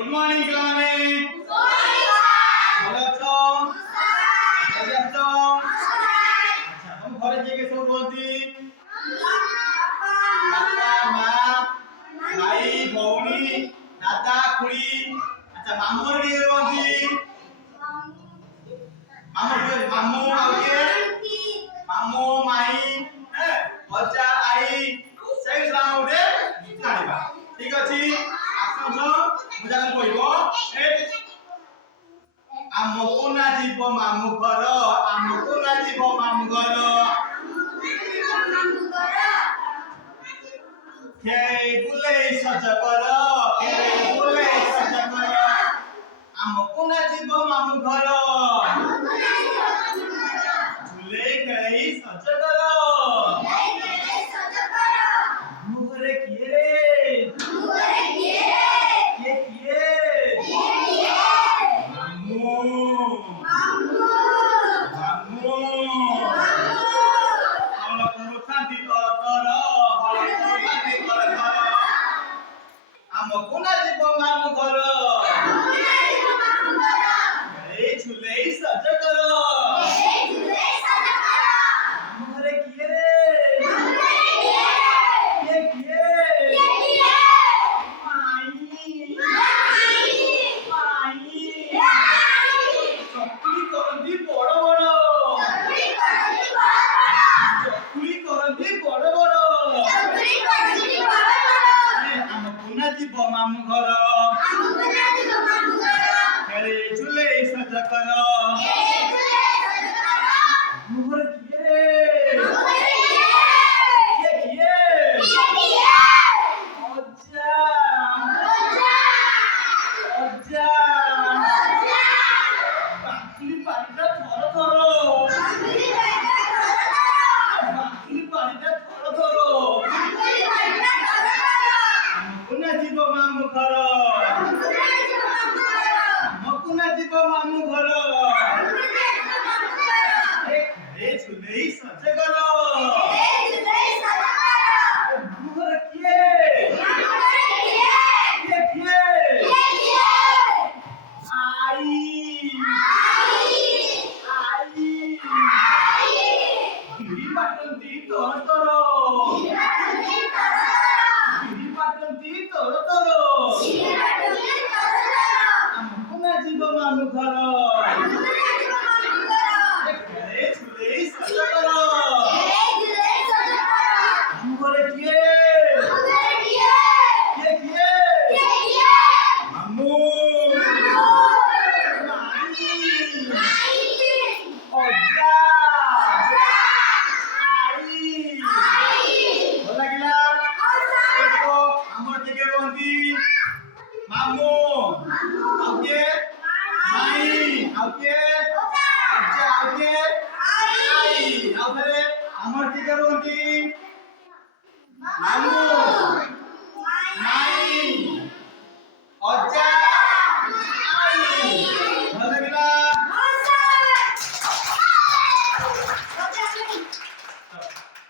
good morning पिलाने ଭଲ ଅଛ କେମିତି ଅଛ ଆଚ୍ଛା ତମ ଘରେ କିଏ କିଏ ସବୁ ରୁହନ୍ତି ବାପା ମା ଭାଇ ଭଉଣୀ ଦାଦା ଖୁଡୀ ଆଚ୍ଛା ମାମୁଁ ଘରେ କିଏ ରୁହନ୍ତି ମାମୁଁ ଆଉ କିଏ ମାମୁଁ ମାଇଁ ଅଜା ଆଈ ସେଇ ଛଡା ଗୋଟେ ଜାଣିବା ଠିକ ଅଛି ଆସଛ ମୁଁ ଯାକୁ କହିବ ଆମକୁ ନା ଯିବ ମାମୁଁ ଘର ଆମକୁ ନା ଯିବ ମାମୁଁ ଘର ଖେଳେଇ ବୁଲେଇ ସଜ କର ଖେଳେଇ ବୁଲେଇ ସଜ କର ଆମକୁ ନା ଯିବ ମାମୁଁ ଘର ଝୁଲେଇ ଖେଳେଇ ସଜ କର ମାମୁଁ ଘରେ କିଏ ଆମକୁ ନା ଯିବ ମାମୁଁ ଘର ଖେଳେଇ ଝୁଲେଇ ସଜ କର ମାମୁଁ ଘରେ କିଏ ଚକୁଳି କରନ୍ତି ବଡ ବଡ ଚକୁଳି କରନ୍ତି ବଡ ବଡ ଆମକୁ ନା ଯିବ ମାମୁଁ ଘର ଖେଳେଇ ଝୁଲେଇ ସଜ କର ମାମୁଁ ଘରେ କିଏ ଅଜା ଅଜା ବାଙ୍କୁଲି ପାଣିଟା ଥର ଥର ବାଙ୍କୁଲି ପାଣିଟା ଥର ଥର ଆମକୁ ନା ଯିବ ମାମୁଁ ଘର ଆମକୁ ନା ଯିବ ମାମୁଁ ଘର ଖେଳେଇ ଝୁଲେଇ ସଜ କର ମାମୁଁ ଘରେ କିଏ ଆଈ କ୍ଷୀରି ବାଟନ୍ତି ତର ତର କ୍ଷୀରି ବାଟନ୍ତି ତର ତର ଆମକୁ ନା ଯିବ ମାମୁଁ ଘର ଖେଳେଇ ଝୁଲେଇ ସଜ କର ମାମୁଁ ଘରେ କିଏ ମାମୁଁ ଅଜା ଆଈ ଭଲ ଲାଗିଲା ଦେଖ ଆମର ଟିକେ ରୁହନ୍ତି ମାମୁଁ ଆଉ କିଏ ମାଇଁ ଆଉ କିଏ ଅଜା ଆଉ କିଏ ଆଈ ଆଉ ଥରେ ଆମର ଟିକେ ରୁହନ୍ତି ମାମୁଁ ମାଇଁ ଅଜା